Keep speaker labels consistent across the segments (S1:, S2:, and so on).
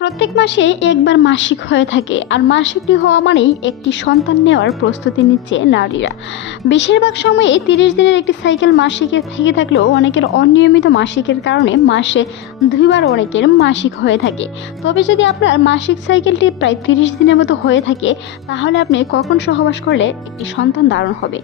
S1: প্রত্যেক মাসে একবার মাসিক হয়ে থাকে, আর মাসিকটি হওয়া মানেই একটি সন্তান নেওয়ার প্রস্তুতি নিচ্ছে নারীরা। বেশিরভাগ সময়ে তিরিশ দিনের একটি সাইকেল মাসিকের থেকে থাকলেও অনেকের অনিয়মিত মাসিকের কারণে মাসে দুইবার অনেকের মাসিক হয়ে থাকে। তবে যদি আপনার মাসিক সাইকেলটি প্রায় তিরিশ দিনের মতো হয়ে থাকে, তাহলে আপনি কখন সহবাস করলে একটি সন্তান দারুণ হবে?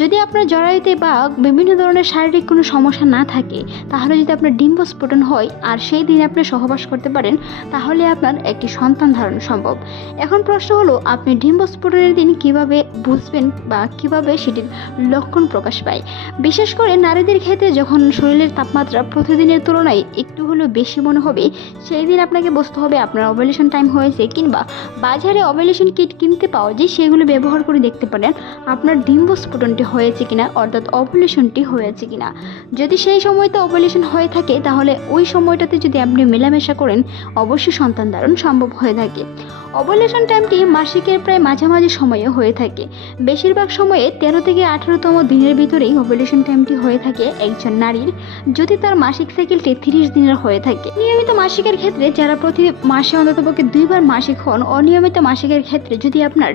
S1: যদি আপনার জরায়ুতে বা বিভিন্ন ধরনের শারীরিক কোনো সমস্যা না থাকে, তাহলে যদি আপনার ডিম্ব স্ফোটন হয়, আর সেই দিন আপনি সহবাস করতে পারেন, তাহলে আপনার একটি সন্তান ধারণ সম্ভব। এখন প্রশ্ন হলো, আপনি ডিম্ব স্ফোটনের দিন কীভাবে বুঝবেন বা কীভাবে সেটির লক্ষণ প্রকাশ পায়? বিশেষ করে নারীদের ক্ষেত্রে যখন শরীরের তাপমাত্রা প্রতিদিনের তুলনায় একটু হলেও বেশি মনে হবে, সেই দিন আপনাকে বুঝতে হবে আপনার অবলেশন টাইম হয়েছে কিংবা বাজারে অবলেশন কিট কিনতে পাওয়া যায় সেগুলো ব্যবহার করে দেখতে পারেন আপনার ডিম্ব স্ফোটনটি হয়েছে কিনা, অর্থাৎ অবলেশনটি হয়েছে কিনা। যদি সেই সময়তে অবলেশন হয়ে থাকে, তাহলে ওই সময়টাতে যদি আপনি মেলামেশা করেন, অবশ্যই সন্তান ধারণ সম্ভব হয়ে থাকে। অবলেশন টাইমটি মাসিকের প্রায় মাঝামাঝি সময়ে হয়ে থাকে। বেশিরভাগ সময়ে তেরো থেকে আঠারোতম দিনের ভিতরেই অবলেশন টাইমটি হয়ে থাকে একজন নারীর। যদি তার মাসিক সাইকেলটি তিরিশ দিনের হয়ে থাকে। নিয়মিত মাসিকের ক্ষেত্রে যারা প্রতি মাসে অন্ততপক্ষে দুইবার মাসিক হন, অনিয়মিত মাসিকের ক্ষেত্রে যদি আপনার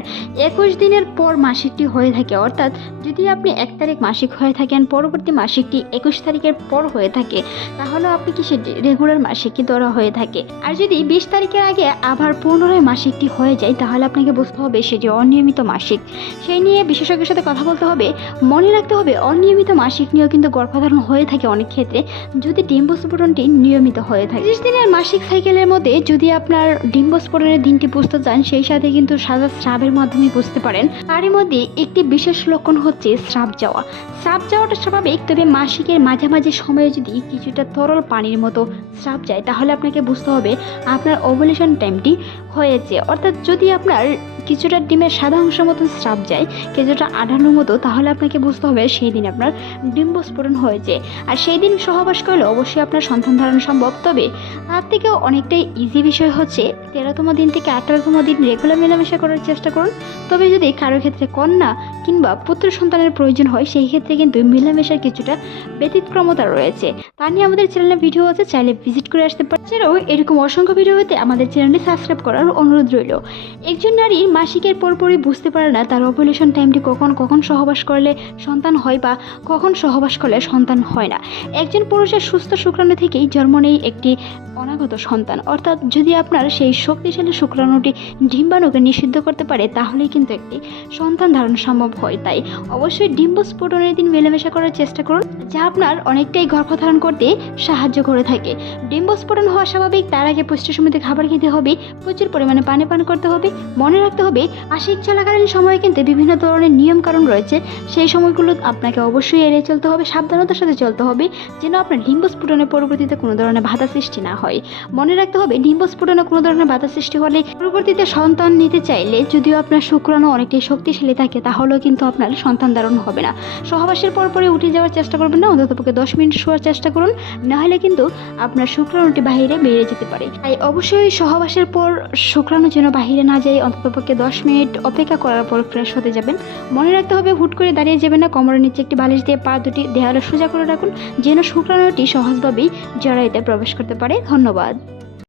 S1: একুশ দিনের পর মাসিকটি হয়ে থাকে, অর্থাৎ যদি আপনি এক তারিখ মাসিক হয়ে থাকেন, পরবর্তী মাসিকটি একুশ তারিখের পর হয়ে থাকে তাহলে আপনি কি সেটি রেগুলার মাসিকই ধরা হয়ে থাকে। আর যদি বিশ তারিখের আগে আবার পুনরায় মাসিকটি হয়ে যায়, তাহলে আপনাকে বুঝতে হবে সে যে অনিয়মিত মাসিক। সেই নিয়ে বিশেষজ্ঞের সাথে কথা বলতে হবে, মনে রাখতে হবে অনিয়মিত মাসিক নিয়েও কিন্তু গর্ভধারণ হয়ে থাকে অনেক ক্ষেত্রে, যদি ডিম্বস্ফোটনটি নিয়মিত হয়ে থাকে। ত্রিশ দিনের মাসিক সাইকেলের মধ্যে যদি আপনার ডিম্বস্ফোটনের দিনটি বুঝতে চান, সেই সাথে কিন্তু সাদা স্রাবের মাধ্যমে বুঝতে পারেন। তারই মধ্যে একটি বিশেষ লক্ষণ হচ্ছে স্রাব যাওয়া। স্রাব যাওয়াটা স্বাভাবিক, তবে মাসিকের মাঝামাঝি সময়ে যদি কিছুটা তরল পানির মতো স্রাব যায়, তাহলে আপনাকে বুঝতে হবে আপনার ওভুলেশন টাইমটি হয়েছে। অর্থাৎ যদি আপনার কিছুটা ডিমের সাদা অংশের মতন স্রাব যায়, কিছুটা আঠানোর মতো, তাহলে আপনাকে বুঝতে হবে সেই দিন আপনার ডিম্ব স্ফোটন হয়েছে। আর সেই দিন সহবাস করলে অবশ্যই আপনার সন্তান ধারণ সম্ভব। তবে তার থেকেও অনেকটাই ইজি বিষয় হচ্ছে, তেরোতম দিন থেকে আঠারোতম দিন রেগুলার মেলামেশা করার চেষ্টা করুন। তবে যদি কারও ক্ষেত্রে কন্যা কিংবা পুত্র সন্তানের প্রয়োজন হয়, সেই ক্ষেত্রে কিন্তু মেলামেশার কিছুটা ব্যতিক্রমতা রয়েছে। তা নিয়ে আমাদের চ্যানেলে ভিডিও আছে, চাইলে ভিজিট করে আসতে পারেন। এছাড়াও এরকম অসংখ্য ভিডিও পেতে আমাদের চ্যানেলটি সাবস্ক্রাইব করার অনুরোধ রইল। একজন নারীর মাসিকের পরপরই বুঝতে পারে না তার অপারেশন টাইমটি কখন কখন সহবাস করলে সন্তান হয় বা কখন সহবাস করলে সন্তান হয় না। একজন পুরুষের সুস্থ শুক্রাণু থেকেই জন্ম নেই একটি অনাগত সন্তান। অর্থাৎ যদি আপনার সেই শক্তিশালী শুক্রাণুটি ডিম্বাণুকে নিষিদ্ধ করতে পারে, তাহলেই কিন্তু একটি সন্তান ধারণ সম্ভব হয়, তাই অবশ্যই ডিম্ব স্ফোটনের দিন মেলামেশা করার চেষ্টা করুন, যা আপনার অনেকটাই গর্ভধারণ করতে সাহায্য করে থাকে। ডিম্ব স্ফোটন হওয়া স্বাভাবিক, তার আগে পুষ্টি সমৃদ্ধ খাবার খেতে হবে, প্রচুর পরিমাণে পানি পান করতে হবে, মনে রাখতে হবে মাসিক চলাকালীন সময়ে কিন্তু বিভিন্ন ধরনের নিয়ম কারণ রয়েছে, সেই সময়গুলো আপনাকে অবশ্যই এড়িয়ে চলতে হবে, সাবধানতার সাথে চলতে হবে, যেন আপনার ডিম্ব স্ফোটনের পরবর্তীতে কোনো ধরনের বাধা সৃষ্টি না হয়। মনে রাখতে হবে ডিম্ব স্ফোটনে কোনো ধরনের বাধা সৃষ্টি হলে পরবর্তীতে সন্তান নিতে চাইলে, যদিও আপনার শুক্রাণু অনেকটাই শক্তিশালী থাকে, তাহলেও কিন্তু আপনার সন্তান ধারণ হবে না। সহবাসের পর পরে উঠে যাওয়ার চেষ্টা করবেন না, অন্ততপক্ষে দশ মিনিট শোয়ার চেষ্টা করুন, নাহলে কিন্তু আপনার শুক্রাণুটি বাহিরে বেরিয়ে যেতে পারে। তাই অবশ্যই সহবাসের পর শুক্রাণু যেন বাহিরে না যায়, অন্ততপক্ষে দশ মিনিট অপেক্ষা করার পর ফ্রেশ হতে যাবেন। মনে রাখতে হবে, হুট করে দাঁড়িয়ে যাবেন না, কোমরের নিচে একটি বালিশ দিয়ে পা দুটি দেয়ালে সোজা করে রাখুন, যেন শুক্রাণুটি সহজভাবেই জড়াইতে প্রবেশ করতে পারে। ধন্যবাদ।